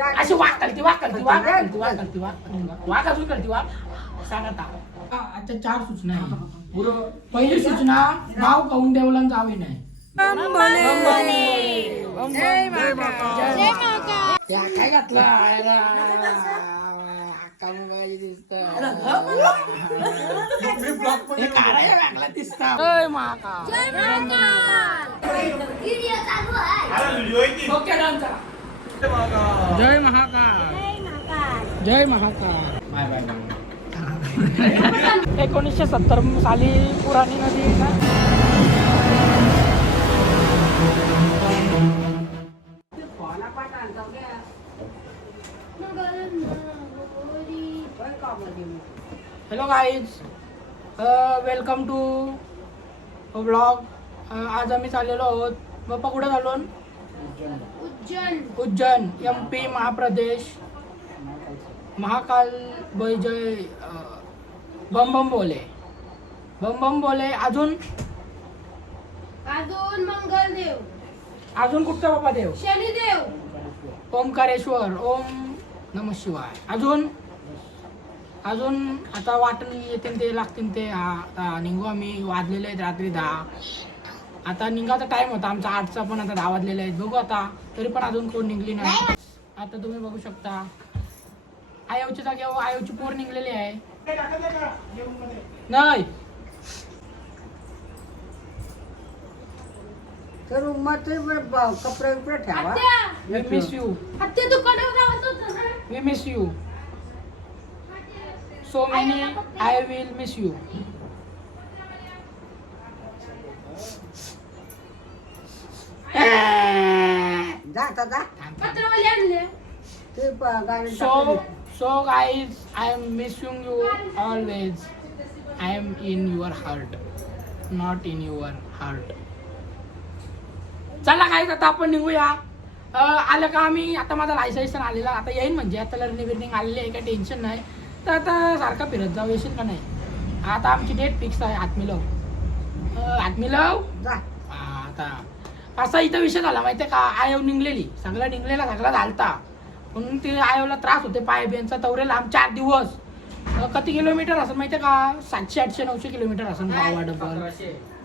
अशी वाक करती वाक अजून करती वाक सांग आता. आता 4 सूचना आहे. पहिली सूचना नाव करून देवलां जावे नाही. काय घातला जय महाकाल जय महाकाल. 1970 साली पुराणी नदी आहे ना. Hello guys, welcome to blog. आज आम्ही चाललेलो आहोत. बाप्पा कुठे चाललो? उज्जैन MP महाप्रदेश महाकाल जय बम बम बोले. अजून मंगलदेव, अजून कुठचा बाप्पा देव? शनिदेव, ओमकारेश्वर, ओम नमः शिवाय. अजून आता वाटण येते ते लागतील ते. आता निघू आम्ही. वाजलेले आहेत रात्री 10. आता निघायचा टाइम होता आमचा 8चा, पण आता 10 वाजलेले आहेत. बघू आता. तरी पण अजून कोण निघली नाही. आता तुम्ही बघू शकता आयोच्या जागेवर आयोची पोर निघलेली आहे. नाही तर कपडे ठेवा. We miss you. We miss you. So many. I will miss you. जा. So guys, I am missing you always. I am in your heart, not in your heart. चला guys, आता आपण निघूया. आलं का आम्ही. आता माझा लायसन्स आलेला. आता येईन म्हणजे आता लर्निंग आलेली आहे. काही टेन्शन नाही. तर आता सारखा फिरत जाऊ. येशील का नाही. आता आमची डेट फिक्स आहे. आत्मीलव आता असा इथं विषय झाला माहिती आहे का. आयव निघलेली. सगळा झालता. म्हणून ते आयोला त्रास होते. पाय बियांचा तवरेला. 4 दिवस. किती किलोमीटर असं माहिती आहे का. 700, 800, 900 किलोमीटर असं गावा डबल.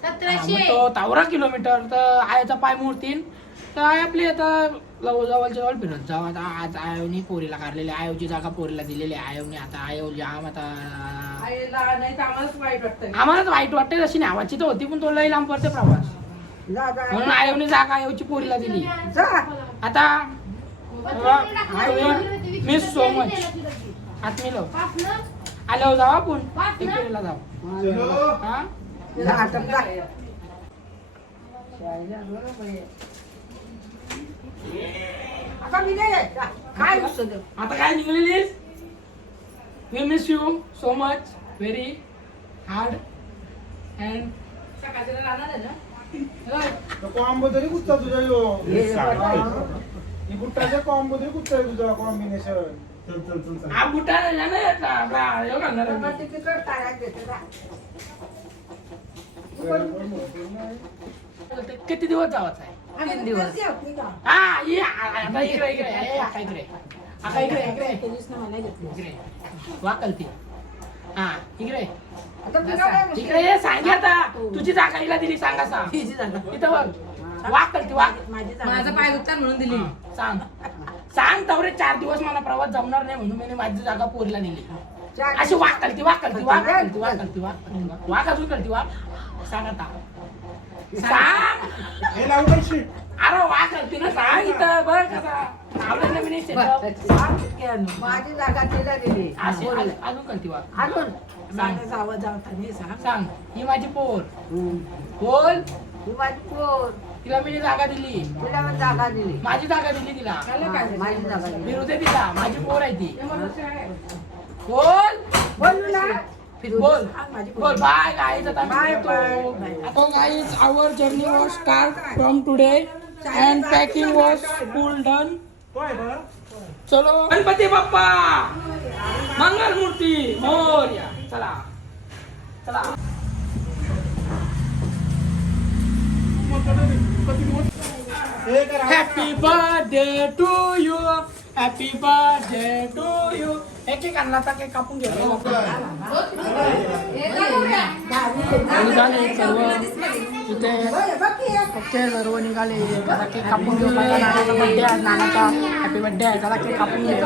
तो 13 किलोमीटर. तर आयोचा पाय मोडतील. तर आपली आता जवळच्या जवळ फिरत जाऊ. आता आज आयोनी पोरीला काढलेली. आयोची जागा पोरीला दिलेली आहे आयोनी. आता आयो जाम आता आम्हालाच वाईट वाटते. तशी नावाची तर होती, पण तो लई लांब पडते प्रवास. म्हणून आयोनी जागा आयोची पोरीला दिली. आता मिस सो मच. आत्मीलव आल्यावर जाऊ आपण. टिकेला जाऊ. आता काय निघलेलीस. We miss you so much very hard. And combo तरी कुठचा तुझा बुट्टाचा कॉम्बो तरी कुठचा आहे तुझा कॉम्बिनेशन. हा बुटा किती दिवस जावाचा आहे. 3 दिवस. हा इकडे वाकलती. हा इकडे ये. सांग आता तुझी जागा हिला दिली. सांगा सांग. इथं बघ. वाकलती माझा पाय दुखतात म्हणून दिली. सांग तवरे 4 दिवस मला प्रवास जमणार नाही म्हणून मी माझी जागा पोरीला दिली. अशी वाक करती वाक अजून करती वाक. सांग आता. सांग. अरे वाक करती ना. सांग इथं बघ कसा माझी जागा तिला दिली. अजून करती वाक. अजून सांग. ही माझी पोर. बोल. ही माझी पोर. तिला मी जागा दिली. तिला पण जागा दिली. माझी जागा दिली तिला. माझी जागा दिली. विरोधी तिला. माझी पोर आहे ती. बोल. बोल. Bye guys. आता guys our journey was start from today and packing was full done. चलो गणपती बाप्पा मंगल मूर्ती मोरया. चला. Happy birthday to you. Happy birthday to you. एक एक आणला केक कापून घेऊ. निघाले सर्व इथे ओके सर्व निघाले. त्याला केक कापून घेऊ. नानाचा बर्थडे आहे. नानाचा हॅपी बर्थडे आहे. त्याला केक कापून घेऊ.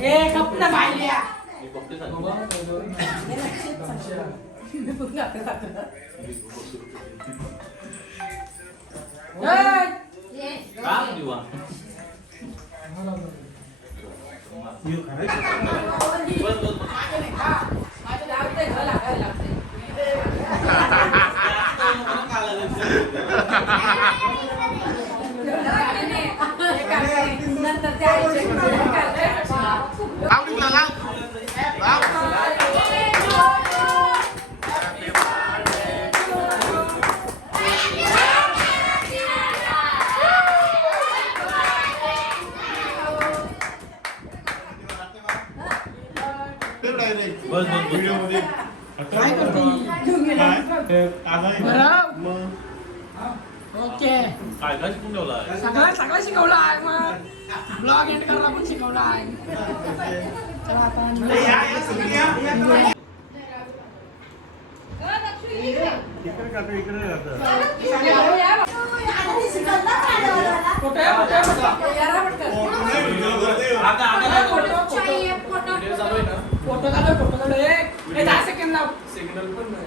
ए कपडा पाहिल्या काय करते ओके सगळं शिकवलं आहे. मग ब्लॉग एंड करायला पण शिकवलं आहे. चला आता फोटो काढ. फोटो काढ. 10 सेकंड लाव. सिग्नल पण नाही.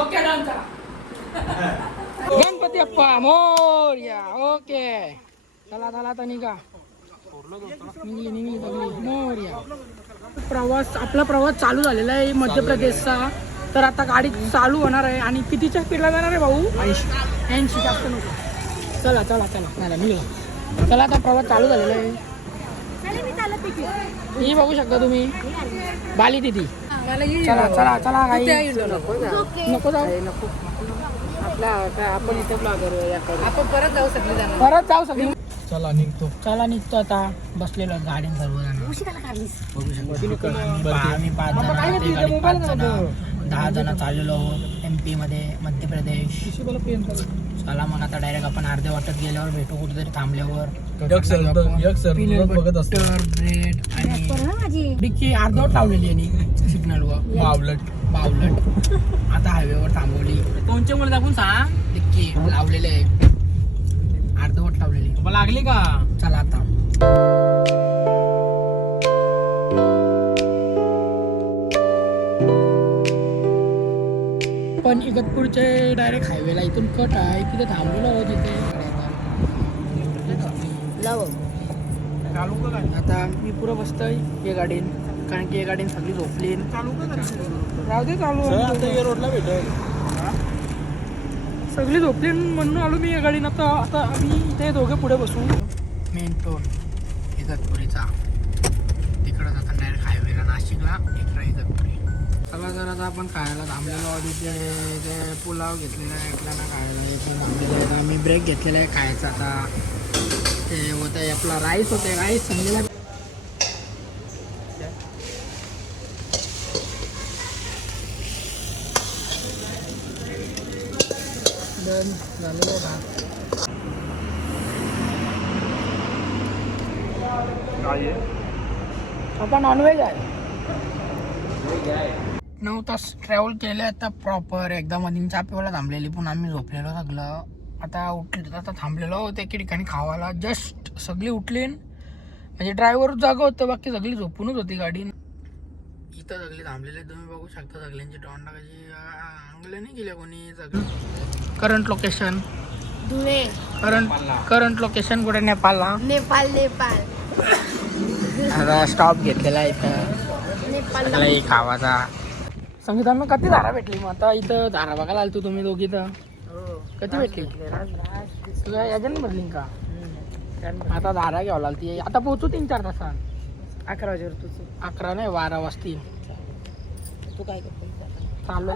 Okay done. चला गणपती अप्पा मोरया. ओके चला चला आता निघा. निघली मोरया. आपला प्रवास चालू झालेला आहे मध्य प्रदेशचा. तर आता गाडी चालू होणार आहे. आणि कितीच्या स्पीडला जाणार आहे भाऊ? 80 जास्त नको. चला चला चला नाही निघा. चला आता प्रवास चालू झालेला आहे. ही बघू शकता तुम्ही बाली दिदी. चला चला चला काही नको जाऊ. आपण इथे आपण परत जाऊ शकले. परत जाऊ शकतो. चला निघतो आता. बसलेलो गाडी सर्व आम्ही 5 जण 10 जण चाललेलो MP मध्ये मध्य प्रदेश. चला मग आता डायरेक्ट आपण अर्ध्या वाटत गेल्यावर भेटू कुठेतरी थांबल्यावर. ब्रेड आणि डिक्की अर्धवट लावलेली आहे सिग्नलवर. बावलट आता हायवेवर थांबवली. कोणचे मुलं दाखवून सांग. डिक्की लावलेले आहे अर्धवट लावलेली. लागली का? चला आता पण इगतपूरचे डायरेक्ट हायवेला इथून कट आहे. तिथे थांबलेलो आहोत तिथे. आता मी पुरं बसतोय या गाडीन. कारण की या गाडीन सगळी झोपली. राहू दे चालू. रोडला भेटेल सगळी झोपली म्हणून आलो मी या गाडीनं. आता आम्ही इथे दोघे पुढे बसू. मेन टोल इगतपुरीचा. तिकडं जाता डायरेक्ट हायवेला नाशिकला. इकडं इगतपुरी. चला जर आता आपण खायला थांबलेलो आधी. ते पुलाव घेतलेला आहे आपल्याला खायला. हे पण थांबलेलं आहे. आम्ही ब्रेक घेतलेला आहे खायचा. आता ते होतं आहे आपला राईस होते. राईस संडेला डन झालेलं भात. आपण नॉनव्हेज आहे. 9 तास ट्रॅव्हल केले आता प्रॉपर. एकदा मधीन चहा पिवायला थांबलेली पण आम्ही झोपलेलो सगळं. आता उठले आता थांबलेलो होते एके ठिकाणी खावायला. जस्ट सगळी उठली म्हणजे ड्रायव्हर जागा होतं. बाकी सगळी झोपूनच होती गाडी. इथं सगळी थांबलेले तुम्ही बघू शकता. सगळ्यांची तोंडा कशी अंगले नाही गेल्या कोणी. सगळं current location Dhule. Current location कुठे? नेपाळला. नेपाळ. आता स्टॉप घेतलेला आहे इथं सगळा खावाचा. संगीता मग किती धारा भेटली मग आता इथं? धारा बघायला आलतो तुम्ही दोघी तर. कधी भेटली तुझ्या याच्याने भरली का? आता धारा घ्यावं लागली. आता पोहोचू 3-4 तासात. 11 वाजेवर तुझं 11 नाही 12 वाजतील. तू काय करतो चाललो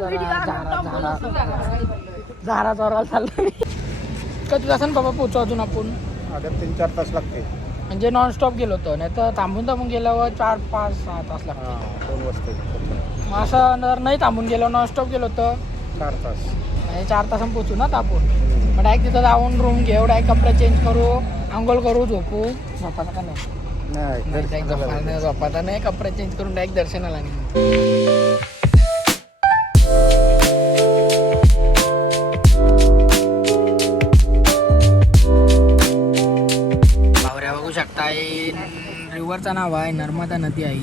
झारा चोराला चाललो. कधी तासन बाबा पोचू अजून आपण? अगं 3-4 तास लागते. म्हणजे नॉनस्टॉप गेलो होतो, नाही तर थांबून गेल्यावर 4-5-6 तास लागतात. 2 वाजता मग असं जर नाही थांबून गेलो, नॉनस्टॉप गेलो तर 4 तास. म्हणजे 4 तासांनी पोचू ना आपण. मग डायरेक्ट तिथं जाऊन रूम घेऊ, डायरेक्ट कपडे चेंज करू, आंघोळ करू, झोपू. झोपायचं का नाही? झोपायचं नाही, कपडे चेंज करून डायरेक्ट दर्शनाला नाही. बावऱ्या बघू शकता, रिव्हरचं नाव आहे नर्मदा नदी आहे.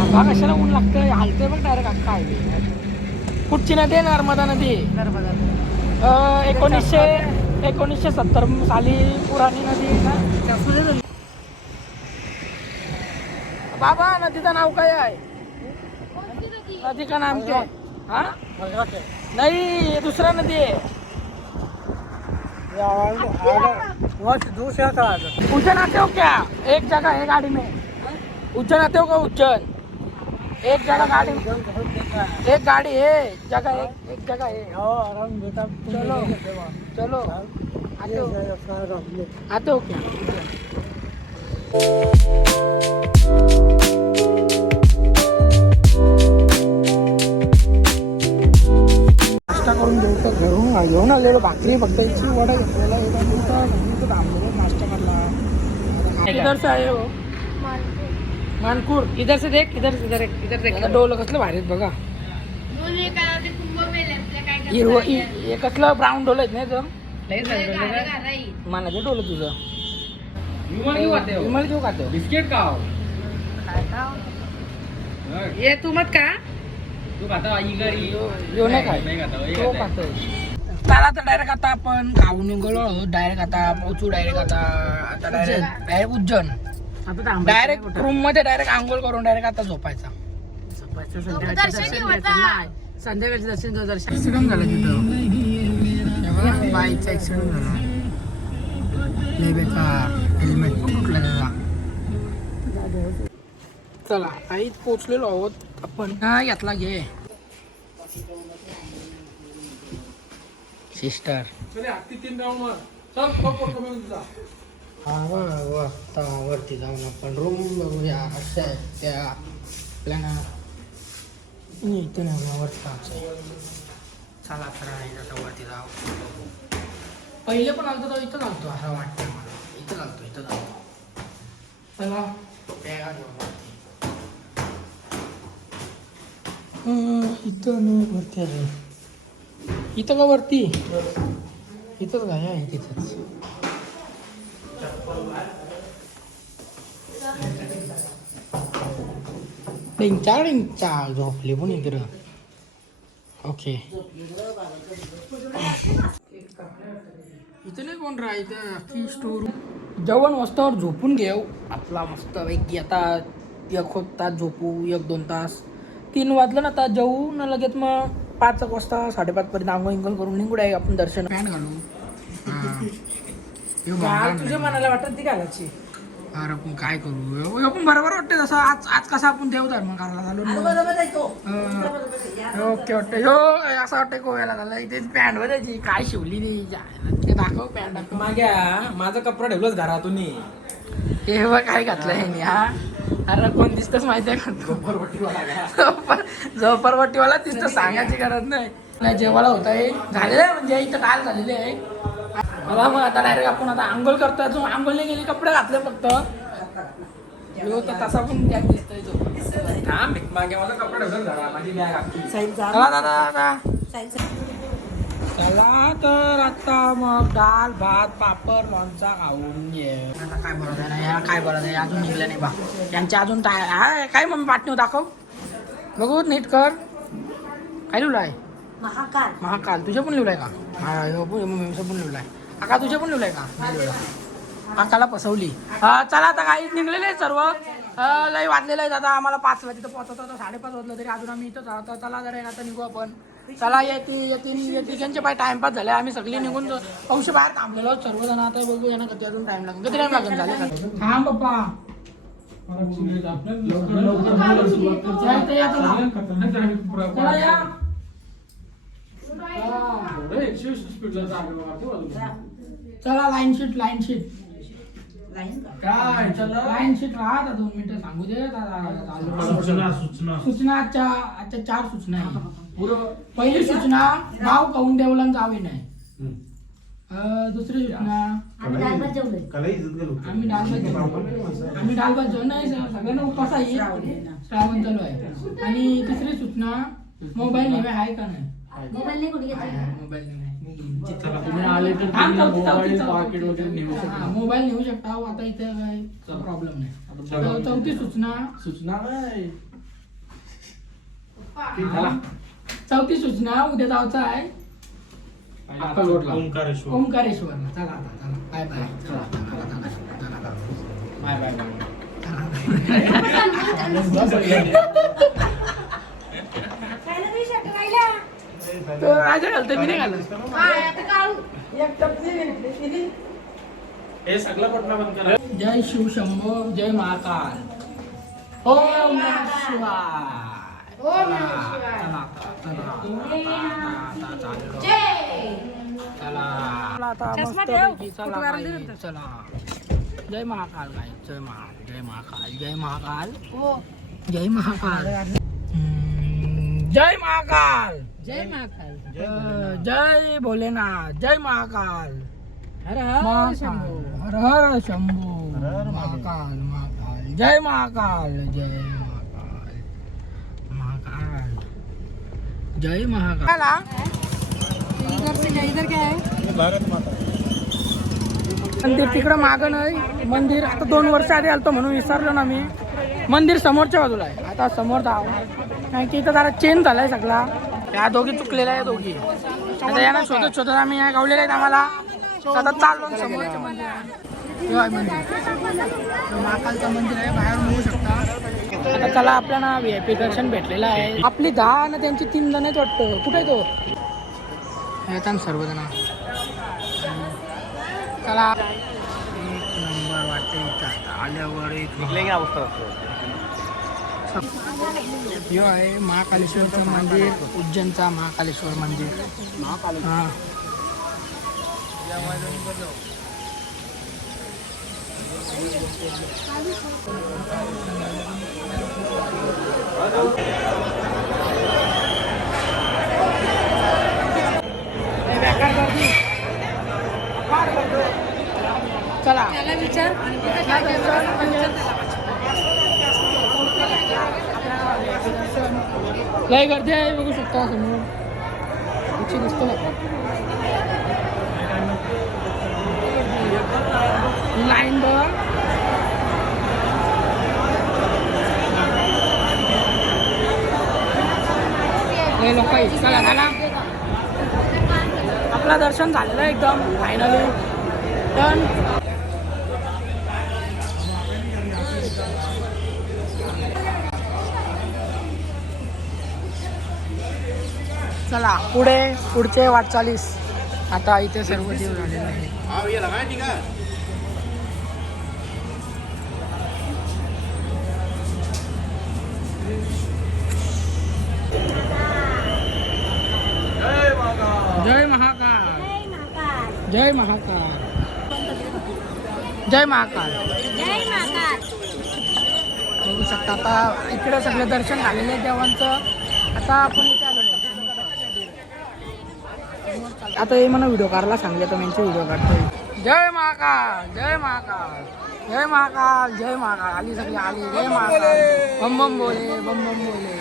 आबा कशाला ऊन लागतं, हालतंय बघ डायरेक्ट अख्खा हायवे. कुठची नदी आहे? नर्मदा नदी. 1970 साली पुराणी नदी आहे ना. बाबा नदीचं नाव काय आहे? नदी का नाम क्या है? हाँ नहीं, दूसरा नदी है. उज्जैन आते हो क्या? एक जगह है गाड़ी में. उज्जैन आते हो क्या? उज्जैन एक जगह गाड़ी, एक गाड़ी है, जगह एक जगह है. चलो चलो, आते हो क्या? नाश्ता करून घेऊ तर घरून घेऊन आलेलो भाकरी फक्त इथची वडा घेतलेला थांबलेलो नाश्ता करला. इधर से आए हो? मानपूर. इधर से देख, इधर देख. डोलं कसलं भारी आहेत बघा. हिरवं हे कसलं ब्राऊन डोलं आहेत नाही तर मला ते डोलं तुझं. विमल घेऊ खाते बिस्किट खाओ. ये तू मत का. तू खाता इगरी यो नाही खाय नाही खाता तो खातो. चला तर डायरेक्ट आता आपण खाऊन निघालो. डायरेक्ट आता पोचू. Direct direct Ujjain. Direct room मध्ये डायरेक्ट आंघोळ करून डायरेक्ट आता झोपायचा. संध्याकाळचं दर्शन ऍक्सिडेंट झाला तिथं. बाईकचा ऍक्सिडेंट झाला. लय बेकार. हेल्मेट पण तुटला त्याचा. चला काही पोचलेलो आहोत आपण. हा यातला घे सिस्टर. आता वरती जाऊन आपण रूम बघूया. अशा आहेत त्या आपल्याला इथं नाही वरती जायचं. चला तर आता वरती जाऊ. पहिले पण आलतो तो इथं चालतो असं वाटतं मला. इथं चालतो. चला बॅगा घेऊन वरती. इथं नाही वरती अजून. इथं का वरती? इथंच काय आहे तिथंच. डिंचा झोपले पण इकडं. ओके इथं नाही कोण राहायचं. स्टोर जेवण वस्तावर झोपून घेऊ आपला मस्त पैकी. आता 1 तास झोपू, 1-2 तास. 3 वाजलं ना आता जेवू ना लगेच. मग 5 वाजता 5:30 पर्यंत आंघोळ करून निघू आहे आपण. दर्शन पॅन्ट घालू. तुझ्या मनाला वाटत ती घालायची. अरे आपण काय करू? आपण बरोबर वाटते तसं. आज कसं आपण देवधर्म करायला झालो. ओके वाटतं. हो असं वाटतं गोव्याला झालं. इथे पॅन्ट बघायची काय शिवली ते दाखव. पॅन्ट दाखव. माग्या माझा कपडा ठेवलाच घरातून. हे बघ काय घातलं हे. हा अरे कोण दिसतच माहिती आहे का? झोपरपट्टीवाला दिसतं. सांगायची गरज नाही. जेवायला होत आहे झालेलं आहे. म्हणजे इथं काल झालेले आहे. मला मग आता डायरेक्ट आपण आता आंघोळ करतोय. अजून आंघोळ नाही गेली, कपडे घातले फक्त. तर तसा पण त्यात दिसतोय तो. मागे मला कपडा ठेवलाच घरा. माझी बॅग चला दादा. चला तर आता मग डाळ भात पापड लोणचा खाऊन घे. आता काय बोलत आहे ना, काय बोलत आहे अजून निघलं नाही बा. त्यांच्या अजून काय मम्मी बातमी दाखव बघू नीट कर. काय लिहिलं आहे? महाकाल. तुझ्या पण लिहिलंय का? मम्मीचं पण लिहिलंय. आका तुझ्या पण लिहिलंय का? आकाला फसवली. चला आता काही निघलेले सर्व. लय वाजलेलं आहे दादा. आम्हाला 5 वाजता तिथं पोहोचवतो. 5:30 वाजलं तरी अजून आम्ही इथं जातो. चला जरा आता निघू आपण. चला येते त्यांचे पाय टाइमपास झाले. आम्ही सगळे निघून औषध बाहेर थांबलेलो आहोत सर्वजण. आता बघू यांना कधी अजून टाइम लागेल. किती टाइम लागेल झाले का थांब पप्पा. चला या. चला लाईन शीट लाईन शीट राहा 2 मिनिटं सांगू दे. सूचना आजच्या 4 सूचना आहे. पहिली सूचना गाव कौन देवलन जावे नाही. दुसरी सूचना आम्ही डालभात जेवण नाही. सगळ्यांना उपास आहे. श्रावण चालू आहे. आणि तिसरी सूचना मोबाईल नेहमी आहे का नाही. मोबाईल नाही. मोबाईल नेऊ शकता आता इथे काही प्रॉब्लेम नाही. चौथी सूचना उद्या जायचं आहे ओंकारेश्वर. चला आता बाय बाय. राजा घालतोय मी नाही घालत. जय शिव शंभो जय महाकाल. ओम नमः शिवाय. चला आता मस्तपैकी चला. जय महाकाल काय. जय महाकाल. जय महाकाल. जय महाकाल. जय महाकाल. जय भोलेनाथ. जय महाकाल. हर हर शंभू. महाकाल. जय महाकाल. जय महाकाल. इधर क्या है? मंदिर तिकडं मागं नाही. मंदिर आता 2 वर्ष आधी आलतो म्हणून विसरलो ना मी. मंदिर समोरच्या बाजूला आहे. आता समोर जाऊ कारण की इथं जरा चेंज झालाय सगळा. या दोघी चुकलेल्या आहे दोघी. आता यांना शोधत आम्ही या गावलेल्या आहेत. आम्हाला सतत चाललो. समोरचं मंदिर आहे. महाकालचं मंदिर आहे. बाहेर होऊ शकता. आता चला आपल्याला VIP दर्शन भेटलेलं आहे. आपली 10 आणि त्यांची 3 जण आहेत वाटतं. कुठे आहे तो. येतात सर्वजण. चला 1 नंबर वाटते इथं आल्यावर. हे आहे महाकालेश्वरचं मंदिर. उज्जैनचा महाकालेश्वर मंदिर. हां चला विचार लय गर्दी आहे. बघू शकता समोर दिसतो ना लाईन बघ. लोक चला झाला. आपला दर्शन झालेलं आहे एकदम फायनली डन. चला पुढचे वाटचालीस. आता इथे सर्व देव झालेले आहे. जय महाकाल. जय महाकाल. जय महाकाल. बघू शकता आता इकडे सगळं दर्शन झालेलं आहे देवांचं. आता आपण इथे आलेलो. आता हे मला व्हिडिओ काढायला सांगले तर त्यांचे व्हिडिओ काढतोय. जय महाकाल. जय महाकाल. जय महाकाल. जय महाकाल. आली सगळी आली. जय महाकाल. बम बम बोले. बम बम बोले.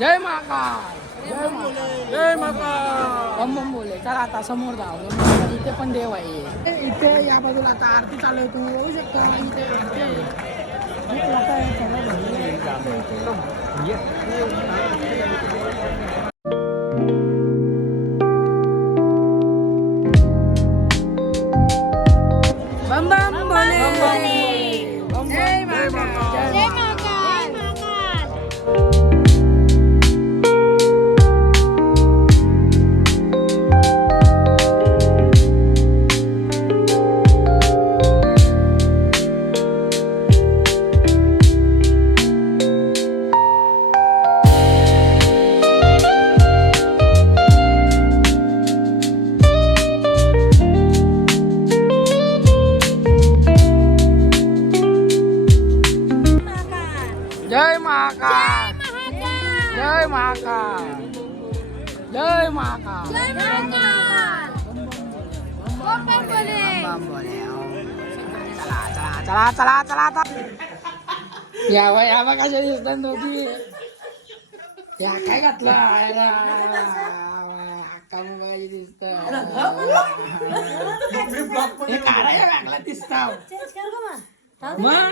जय महाकाल. जय महाकाल. जय महाकाल. बम बम बोले. चला आता समोर जाऊ. इथे पण देव आहे. इथे या बाजूला आता आरती चालू आहे. तुम्ही बघू शकता इथे आरती आहे. बम बम बोले. जय महाकाल. जय महाकाल. महाकाल जय महाकाल जय महाकाल. बम बम बोले. बम बोले. चला चला चला चला चला आता यावा कशा दिसतात नव्हती या काय घातलं दिसत हे काढायला लागला दिसत मग